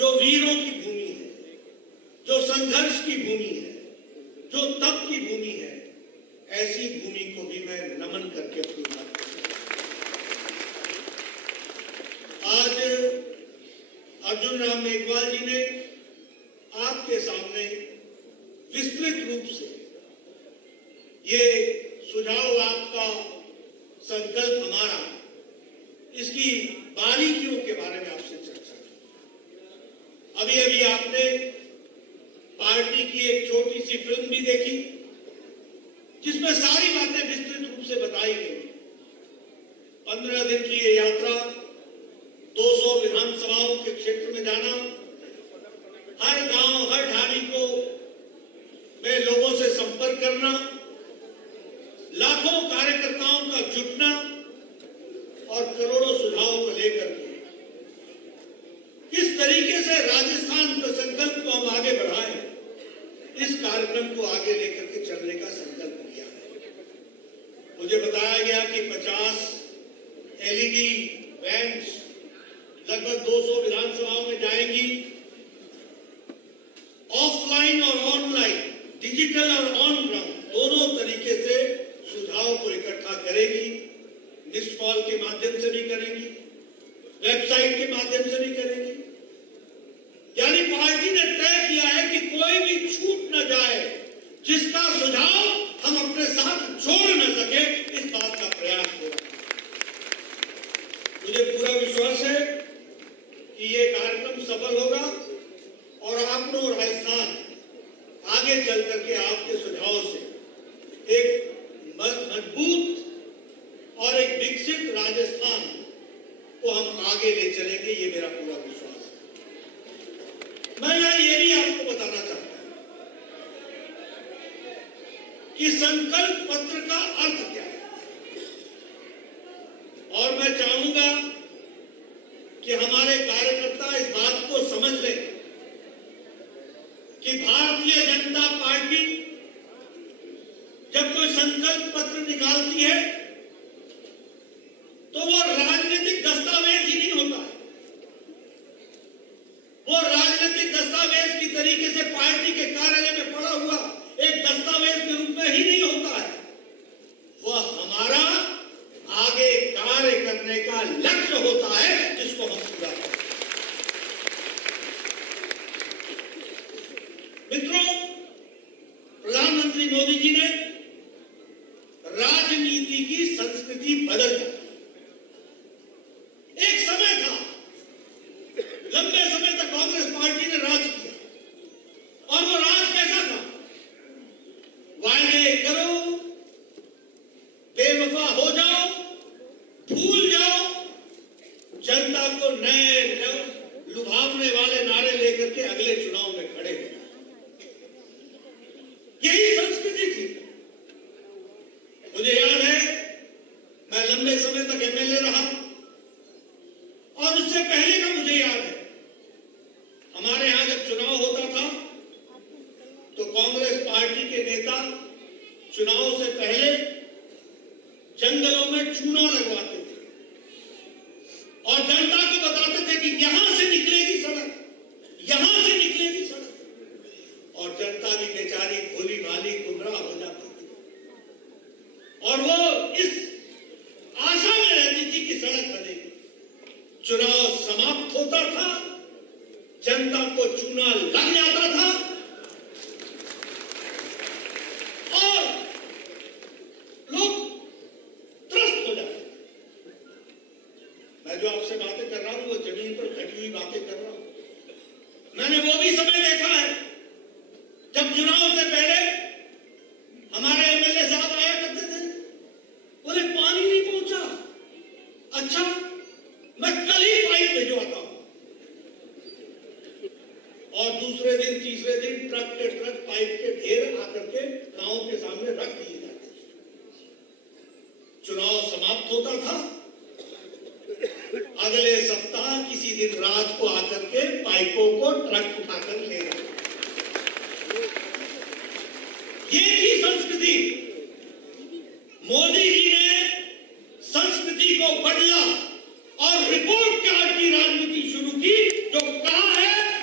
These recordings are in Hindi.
जो वीरों की भूमि है, जो संघर्ष की भूमि है, जो तप की भूमि है, ऐसी भूमि को भी मैं नमन करके अपनी बात करूं। आज अर्जुन राम मेघवाल जी ने आपके सामने विस्तृत रूप से ये सुझाव, आपका संकल्प हमारा, इसकी बारीकियों के बारे में आपसे चर्चा की। अभी अभी आपने पार्टी की एक छोटी सी फिल्म भी देखी जिसमें सारी बातें विस्तृत रूप से बताई गई। 15 दिन की ये यात्रा, 200 विधानसभाओं के क्षेत्र में जाना, हर गांव हर ढाणी को में लोगों से संपर्क करना, लाखों कार्यकर्ताओं का जुटना और करोड़ों सुझावों को लेकर के किस तरीके से राजस्थान के संकल्प को हम आगे बढ़ाएं, इस कार्यक्रम को आगे लेकर के चलने का संकल्प किया है। मुझे बताया गया कि 50 LED वैन्स लगभग 200 विधानसभाओं में जाएंगी। ऑफलाइन और ऑनलाइन, डिजिटल और ऑन ग्राउंड दोनों तरीके से सुझाव को इकट्ठा करेगी। मिस्ड कॉल के माध्यम से भी करेंगी, वेबसाइट के माध्यम से भी करेंगी। यानी पार्टी ने तय किया है कि कोई भी छूट न जाए, जिसका सुझाव हम अपने साथ जोड़ न सके, इस बात का प्रयास हो रहा है। मुझे पूरा विश्वास है कि ये कार्यक्रम सफल होगा और आपको राजस्थान आगे चल करके आपके सुझाव से एक मजबूत और एक विकसित राजस्थान को हम आगे ले चलेंगे, ये मेरा पूरा विश्वास है। मैं ये भी आपको बताना चाहता हूं कि संकल्प पत्र का अर्थ क्या है, और मैं चाहूंगा कि हमारे कार्यकर्ता इस बात को समझ लें कि भारतीय जनता पार्टी जब कोई संकल्प पत्र निकालती है तो वो राजनीतिक दस्तावेज ही नहीं होता है। वो राजनीतिक दस्तावेज की तरीके से पार्टी के कार्यालय में पड़ा हुआ एक दस्तावेज के रूप में ही नहीं होता है। वह हमारा आगे कार्य करने का लक्ष्य होता है, जिसको हम पूरा करते हैं। मित्रों, प्रधानमंत्री मोदी जी ने राजनीति की संस्कृति बदल दी। एक समय था, लंबे समय तक कांग्रेस पार्टी ने राज किया, और वो राज कैसा था? वायदे करो, बेवफा हो जाओ, भूल जाओ, जनता को नए लुभावने वाले नारे लेकर के अगले चुनाव में खड़े हो। यही संस्कृति थी। मुझे याद है, मैं लंबे समय तक MLA रहा, और उससे पहले का मुझे याद है, हमारे यहां जब चुनाव होता था तो कांग्रेस पार्टी के नेता चुनाव से पहले जंगलों में चूना लगवाते थे और जनता को बताते थे कि यहां से निकलेगी सड़क, यहां से निकलेगी सड़क, और जनता भी बेचारी भोली भाली गुमराह हो जाती थी, और वो इस आशा में रहती थी कि सड़क बनेगी। चुनाव समाप्त होता था, जनता को चूना लग जाता था, और लोग त्रस्त हो जाते। मैं जो आपसे बातें कर रहा हूं वो जमीन पर घटी हुई बातें कर रहा हूं। मैंने वो भी समय देखा है जब चुनाव से पहले हमारे MLA साहब आया करते थे, बोले पानी नहीं पहुंचा, अच्छा मैं कल ही पाइप भिजवाता हूं, और दूसरे दिन तीसरे दिन ट्रक के ट्रक पाइप के ढेर आकर के गांव के सामने रख दिए जाते थे। चुनाव समाप्त होता था, अगले सप्ताह किसी दिन रात को आकर के पाइपों को ट्रक उठाकर ले गए। ये थी संस्कृति। मोदी जी ने संस्कृति को बदला और रिपोर्ट कार्ड की राजनीति शुरू की, जो कहा है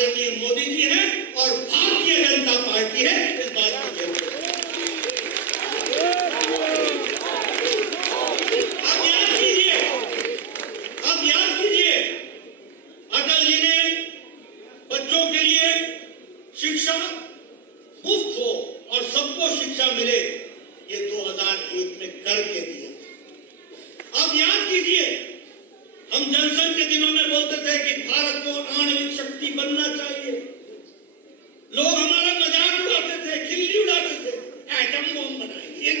आदरणीय मोदी जी हैं और भारतीय जनता पार्टी है, इस बात की जरूरत है। अब याद कीजिए, अटल जी ने बच्चों के लिए शिक्षा मुफ्त हो और सबको शिक्षा मिले, ये 2001 में करके दिया। अब याद कीजिए, हम जनसंघ के दिनों में बोलते थे कि भारत को आणविक शक्ति बनना चाहिए। लोग हमारा मजाक उड़ाते थे, खिल्ली उड़ाते थे, एटम बम बनाएंगे। ये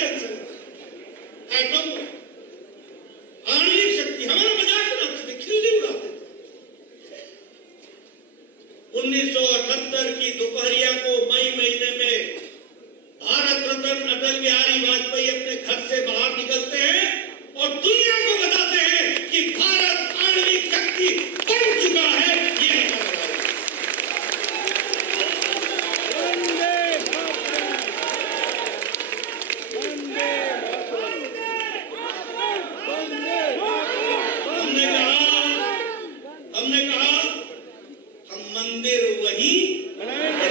जनसंघ एटम बम, आणविक शक्ति, हमारा मजाक उड़ाते थे, खिल्ली उड़ाते थे। 1978 की दोपहरिया को मई महीने में भारत रत्न अटल बिहारी वाजपेयी अपने घर से बाहर निकलते हैं और दुनिया को बताते हैं कि भारत आणविक शक्ति बन चुका है। ये हमने कहा हम मंदिर वहीं बनाएंगे।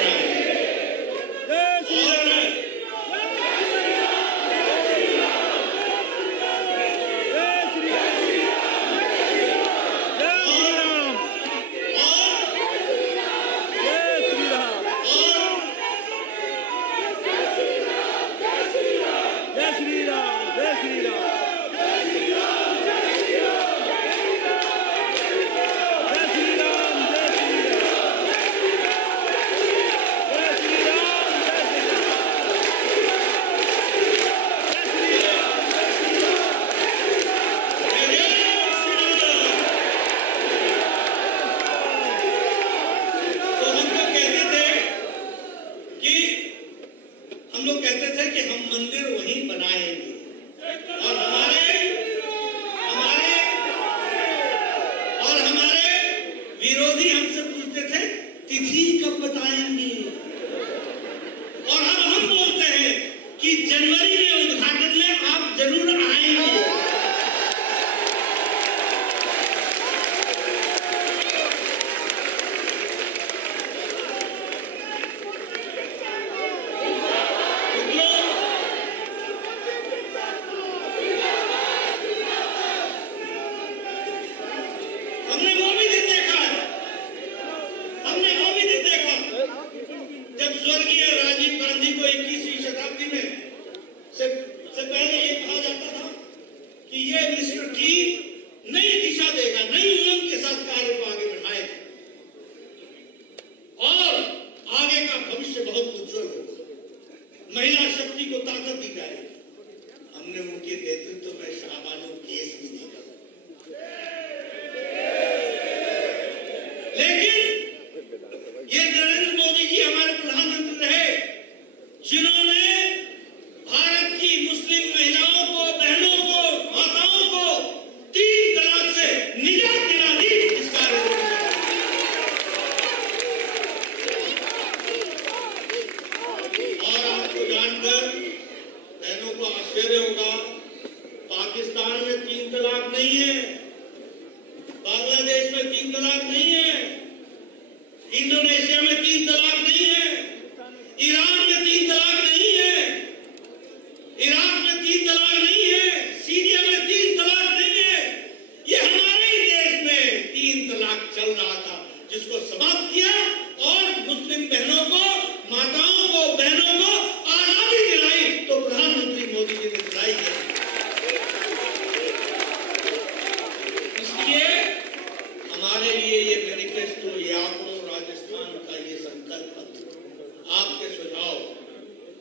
विरोधी हमसे पूछते थे तिथि कब बताएंगे, और अब हम बोलते हैं कि जनवरी में उद्घाटन में आप जरूर आएंगे। महिला शक्ति को ताकत दी जाएगी। हमने उनके नेतृत्व में शाहबानो केस भी नहीं कर, लेकिन ये नरेंद्र मोदी जी हमारे प्रधानमंत्री रहे जिन्होंने भारत की मुस्लिम महिलाओं को, बहनों को, माताओं को 3 तलाक से निजात दिला दी। इस कार्य जानकर बहनों को आश्चर्य होगा, पाकिस्तान में 3 तलाक नहीं है, बांग्लादेश में 3 तलाक नहीं है, इंडोनेशिया में 3 तलाक नहीं है, ईरान में 3 तलाक नहीं है, इराक में 3 तलाक नहीं है, सीरिया में 3 तलाक नहीं है। ये हमारे ही देश में 3 तलाक चल रहा था, जिसको समाप्त किया और मुस्लिम बहनों को, माताओं को, बहनों को आजादी दिलाई, तो प्रधानमंत्री मोदी जी ने दिलाई है। इसलिए हमारे लिए ये मैनिफेस्टो, ये आंकड़ों, राजस्थान का ये संकल्प पत्र, आपके सुझाव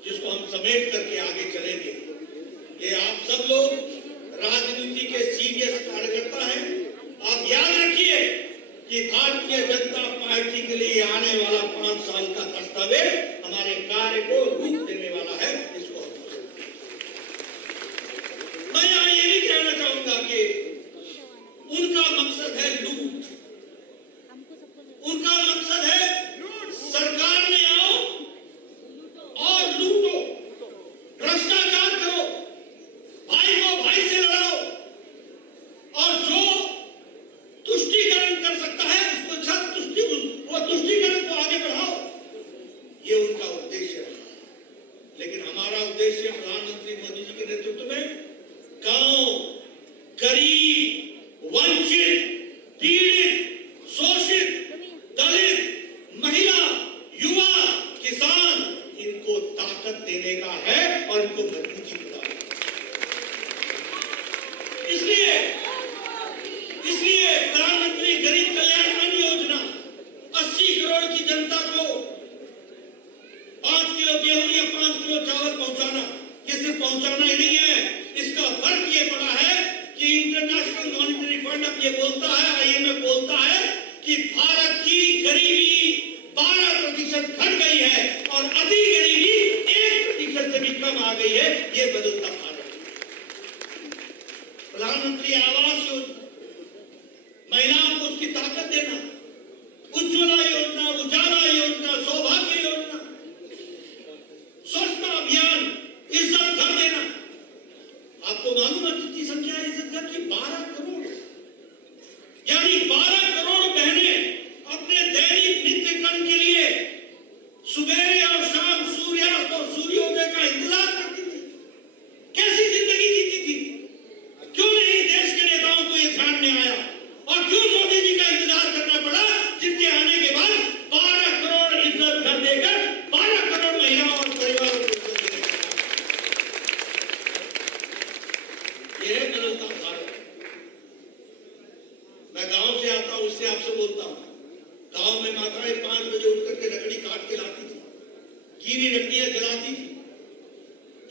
जिसको हम समेट करके आगे चलेंगे, ये आप सब लोग राजनीति के सीरियस कार्यकर्ता हैं। आप याद रखिए कि भारतीय जनता पार्टी के लिए आने वाला 5 साल का दस्तावेज हमारे कार्य को रूप देने वाला है। इसको मैं यहाँ ये भी कहना चाहूंगा कि उनका मकसद है लूट, उनका मकसद है सरकार में आओ और लूटो, भ्रष्टाचार करो, भाई को भाई से लड़ाओ, और जो तुष्टीकरण कर सकता है उसको कि भारत की गरीबी 12% घट गई है और अति गरीबी 1% से भी कम आ गई है। ये बदलता भारत। प्रधानमंत्री आवास योजना, महिलाओं को उसकी ताकत देना, उज्ज्वला योजना, उजाला योजना, सौभाग्य योजना, स्वच्छता अभियान, इज्जत घर देना। आपको मालूम है कितनी संख्या है इज्जत घर की? 12 करोड़। यानी 12 करोड़ बहनें अपने दैनिक नित्य कर्म के लिए सुबह और शाम सूर्यास्त और सूर्योदय का इंतजार करती थी। कैसी जिंदगी जीती थी? क्यों नहीं देश के नेताओं को यह ध्यान में आया और क्यों मोदी जी का इंतजार करना पड़ा, जिनके आने के बाद 12 करोड़ इज्जत घर देकर 12 करोड़ महिलाओं और परिवारों को इज्जत देने का। यह है बदलता भारत। मैं गांव से आता हूं, इससे आपसे बोलता हूं। गांव में माताएं 5 बजे उठ करके लकड़ी काट के लाती थी, गीली लकड़ियां जलाती थी,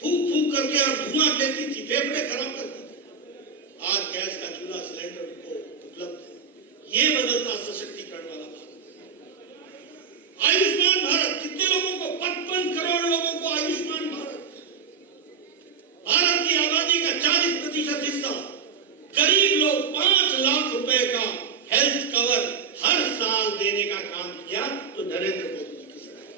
फूक फूक करके और धुआं देती थी, फेफड़े खराब करती थी। आज गैस का चूल्हा, सिलेंडर को उपलब्ध है। ये बदलता सशक्त